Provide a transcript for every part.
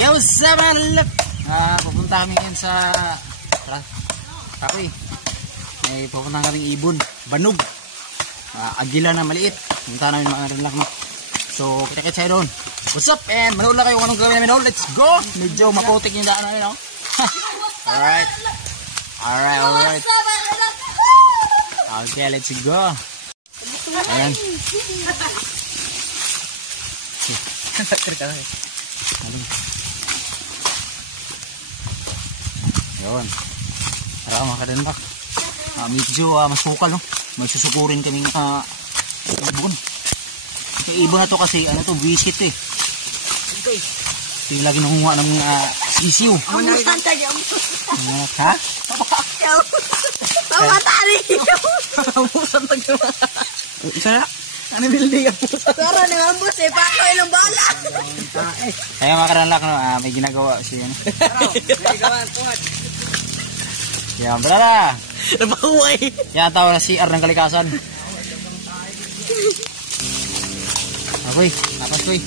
Yo, sabalak! Pupunta kami ngayon sa Takoy. May pupunta kaming ibon, banog. Agila na maliit. Punta namin mga rinlak, no? So, kita-kita tayo doon. What's up? And manood lang kayo kung anong gawin namin, no? Let's go! Medyo maputik yung daan namin, no? Alright. Alright. Okay, let's go. Ayan. Yun. Tara mga kadenbak. Medyo masukal, no? May susupurin kaming ibon. Ito ibon na to kasi ano to, visit eh. Ito yung lagi nangunga ng sisiw. Ha? Pamatali. Amusan tayo. Isa na? Ano building ang pusa? Tara na nga boss eh, paano ilang bala? Kaya mga karanlak, no? May ginagawa siya. May gawa, tuhat. Yan, brada. Napahuway. Yan tawag na CR ng kalikasan. Akoy, napas koy.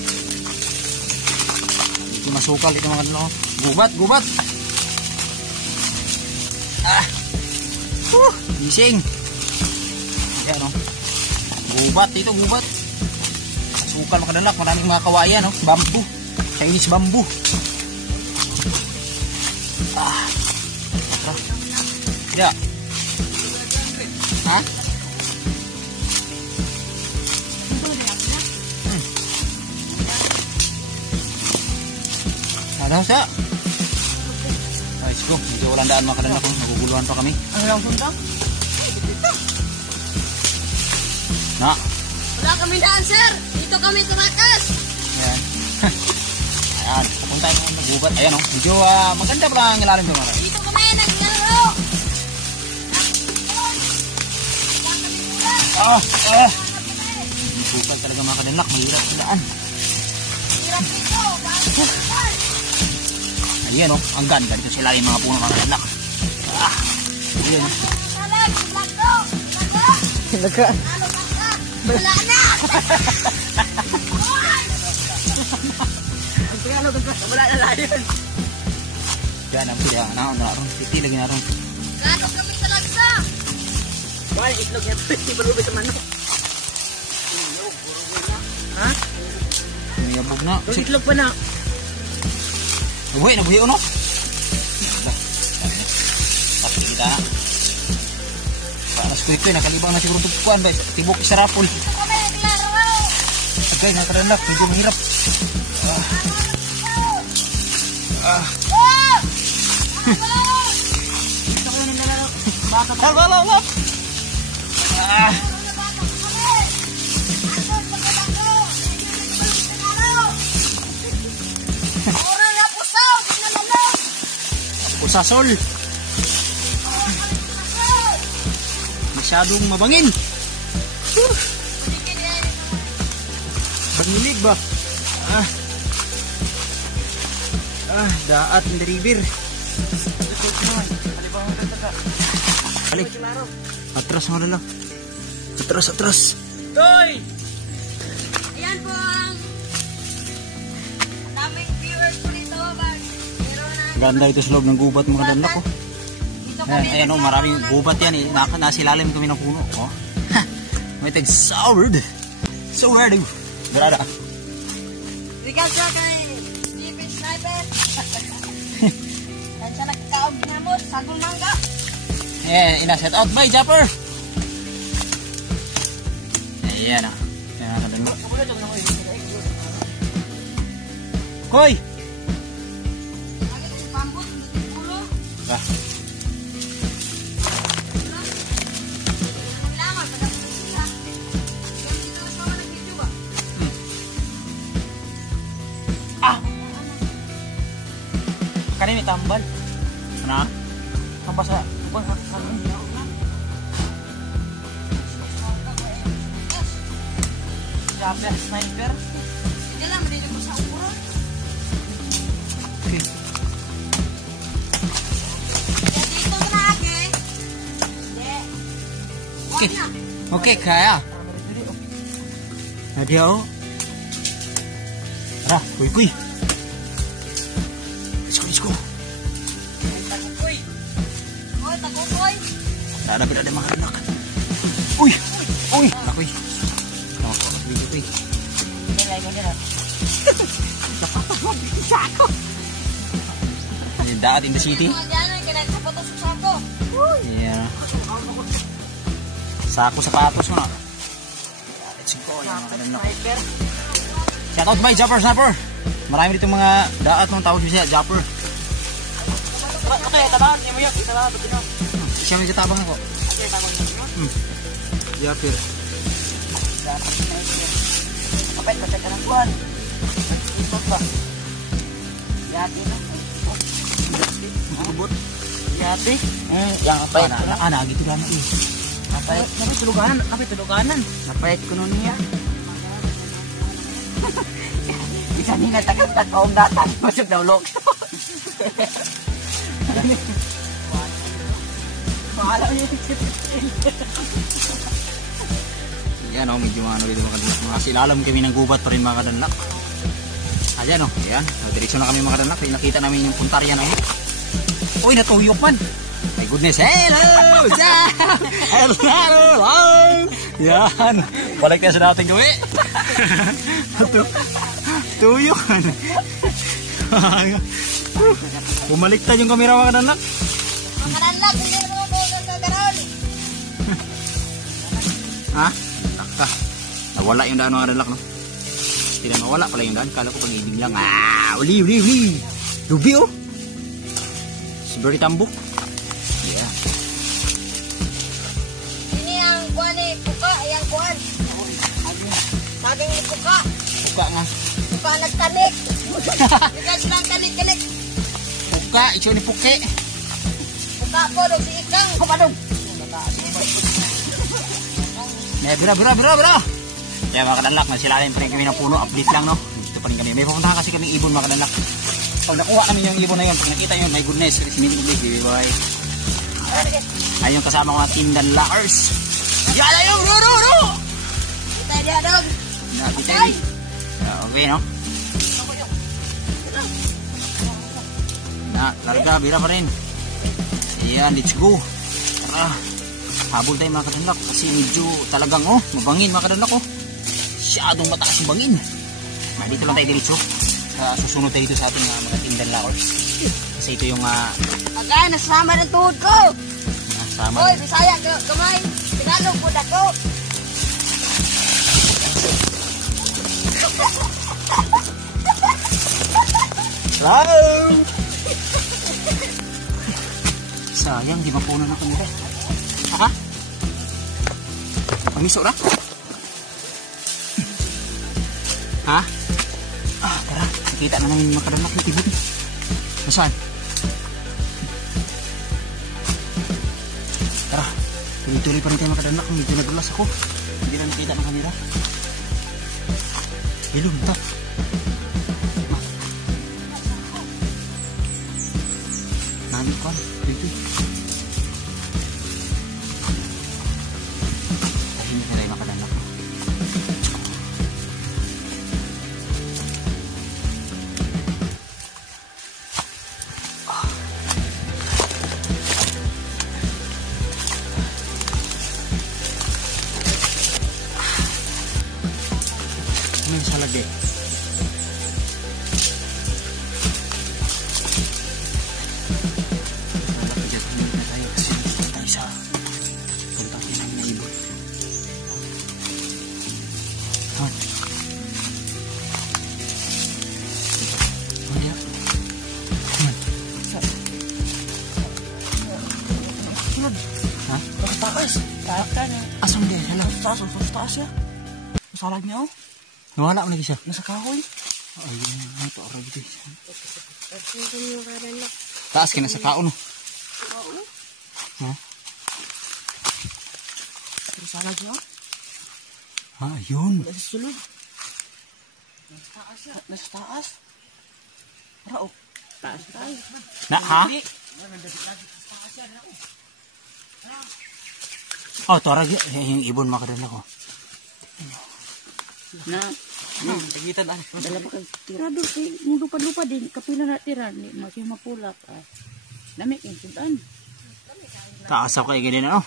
Ito masukal ito mga kanlo. Gubat. Gising. Yan, no? Gubat. Masukal mga kanlak. Maraming mga kawayan, no? Bambu. Chinese bambu. Ya. Hah? Ada sa? Let's go. Medyo walang daan mga kadanlak. Naguguluhan pa kami. Ang lang punta? Na. Wala kami daan sir. Dito kami tumakas. Ayan. Ayan. Papunta yung nagubat. Ayan o. Medyo maganda pa ang ilalim doon mga. Dito kami naglaro. Bukal talaga mga kadanlak. Mahirap sa daan. Hirap dito. Ayan o. Ang ganda dito sila yung mga puno mga kadanlak. Ayan o. Laga. Wala na. Wala na layon. Yan ang pila. Naroon. Piti lagi naroon. Gano'n kami sa lagsa. Wala itlog yan. Ibalubay sa manok. Ha? Niyabog na. Itlog pa na. Nabuhi o no? Tapos kita na. Panas ko ito eh. Nakalibang na siguro tupuan ba? Tibok isarapol. Okay, nakaranlak. Medyo mahirap. Talak. Pusasol. Masyadong mabangin. Bangilig ba? Daat in the river. Balik. Atras mo lalo. Atras. Toy! Ayan po ang daming viewers po dito. Ganda ito sa loob ng gubat mga danlak ko. Ayan o, maraming gubat yan eh. Nasilalim kami ng puno. May tag-soured. Soured. Berada. Regal siya kay GP Sniper. Yan siya nagkakaog ginamot. Sagol mangga. Ina-set out by Japper. Ayan o. Ayan o, danlak. Koy! Kanina may tambal. Ano? Tambal sa ubang hangin. Japper, sniper. Hindi lang, hindi ko sa uro. Okay. Dito na ake. Okay, kaya. Nadiyaw. Tara, kuy. Dadapit ada mga anak. Uy! Uy! Ako'y. Ako, dito ko eh. Nilay mo nila. Napapagod. Sako! Daat in the city. Mga dyan, kailangan sapatos sa sako. Yeah. Sako sapatos mo na. Let's go. Yung mga kadanak. Shout out my Jumper Snapper. Marami dito mga daat ng tawag siya, Jumper. Okay, tabang. Hindi mo yun. Tabang. Siya may katabang ako. Okay, tabang yun. Jumper. Kapit, kapit ka ng buwan. Ikot ba? Yati na. Makabot. Yati. Yang apa? Anak gitu kan eh. Napayat ko na tuluganan. Kapit, tuluganan. Napayat ko nun niya. Bisa nila tagang-tagaong datang. Masuk daw log. Mahala niya. Yan o, medyo ano dito mga kadanak. Mga silalam kami ng gubat pa rin mga kadanak. Ayan o, ayan. Diretso na kami mga kadanak. Nakita namin yung puntaryan na yun. Uy, natuyok man. My goodness. Hello! Hello! Yan. Balik tayo sa dating gawi. Tuyok. Bumaliktad yung kamera mga kadanak. Mga nanlag, hindi mo mo gagaraon. Ha? Taka. Nawala yung daan mga kadanak, no? Hindi na mawala pala yung daan. Kala ko pag-ibig lang. Uli. Lubi, oh. Very tambok. Yeah. Ini ang kuan ni puka, yang kuan. Saging ni puka. Buka nga. Puka nagtanik. Bukan silang tanik-tanik. Buka, ito ni Puke. Puka po, si Ikang. Kumadong. Bira. Kaya mga kadanak, nasilalim pa rin kami ng puno. Update lang, no? Dito pa rin kami. May pupuntahan kasi kami ibon mga kadanak. Pag nakuha kami yung ibon na yun, pag nakita yun, my goodness, it's mean to be, boy. Ayun kasama ko na Team Danlakers. Yala yung ruro! Kita dia dong. Okay, no? Larga, bira pa rin. Ayan, let's go. Tara, habol tayo mga kadanak kasi medyo talagang, mabangin mga kadanak, Siyadong mataas yung bangin. Dito lang tayo diretso. Susunod tayo dito sa ating mga Team Danlakers. Kasi ito yung Agay, nasama ng tuhod ko. nasama. Hoy, Bisaya, gamay. Tinanong po na ko. Hello! Sayang, di mapuno na kami. Ha? Pamiso na? Ha? Tara. Nakita na namin mga kadanak ng tibot. Nasaan? Tara. Tuloy-tuloy pa rin tayo mga kadanak. Medyo nadulas ako. Hindi na nakita ng kamera. Ilum, tap. Namin ko. Dito. Ay, hindi na tayo mga kadanak. Salad eh. Malapit na tayo kasi tayo sa puntang namin na ibon. Ha? Taas. Taas ka na. Asam dia? Hala. Taas ya. Masalag niya, Nawala mo lagi siya. Nasa kahoy. Ayun, ito araw dito. Taas ka na sa kaon. Ha? Masalag niya. Ayun. Nasa sulod. Nasa taas. Rao. Taas tayo. Ha? Oh, ito araw yung ibon makadala ko. Na, Pagitan ah. dala ba kag tirado kay lupa-lupa din kapila na tira ni masih mapulak. Lamig yung sudan. Taasap kayo ganyan ano.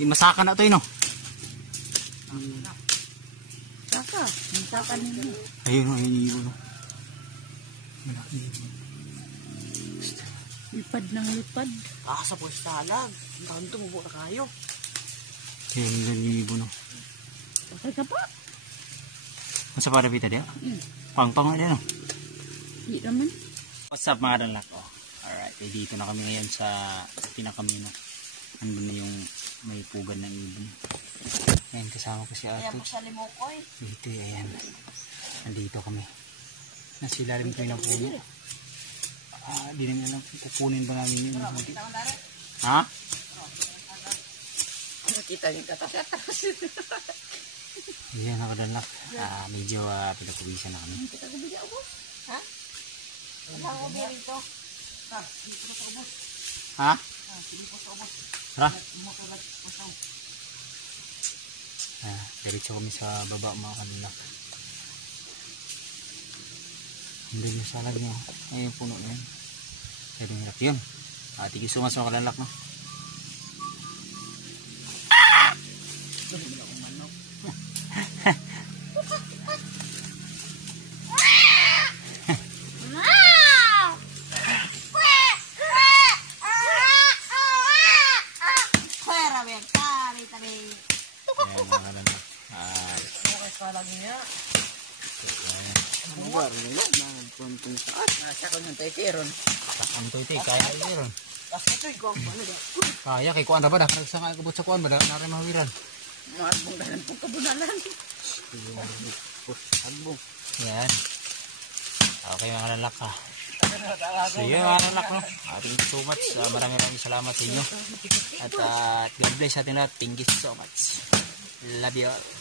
Di masaka na ito yun, no? Saka. Ang saka ninyo. Ayun, no, ayun yun, no? Malaki yun. Lipad ng lipad. Sa pwes talag. Ang taon tumubo na kayo. Ayun, yun, no? Okay ka pa? Ang sa parapita diya? Pang-pang na, no? Di naman. What's up mga danlak? Oh, alright, eh, dito na kami ngayon sa pinakamino. Andun na yung may pugan ng ibon. Ayan, kasama ko si Kaya Ato. po sa limokoy. Dito, ayan. Nandito kami. Nasilalim kami ng puno. Di namin alam kung kukunin ba namin yun. Hindi. Ha? Nakita yung katakas. Ayan, ako danlak. Medyo pinapuwisan na kami. Kita ko bigyan ako. Ha? Wala ko bigyan ito. Ha? Tara. Diretso kami sa baba mga kanilak. Hindi yung salag nyo. Ay yung puno na yun. Pero hirap yun. Tigil sumas mga kanilak, no? Ayan mga kanilak. Okay ka lang niya. Ano ba? Ano ba? Nagpuntong saan? Nasa ko ng tekeron. Ang tuiti, kaya yun. Kasi ito yung ano ba? Kaya, kay kuan na ba? Nagsangay ko sa kuan ba? Narin mahawiran. Maarbong dalan pong kabunalan. Agbong. Yan. Okay mga lalak ha. So yun mga lalak, no? Thank you so much. Maraming salamat sa inyo. At God bless atin lahat. Thank you so much. Love you all.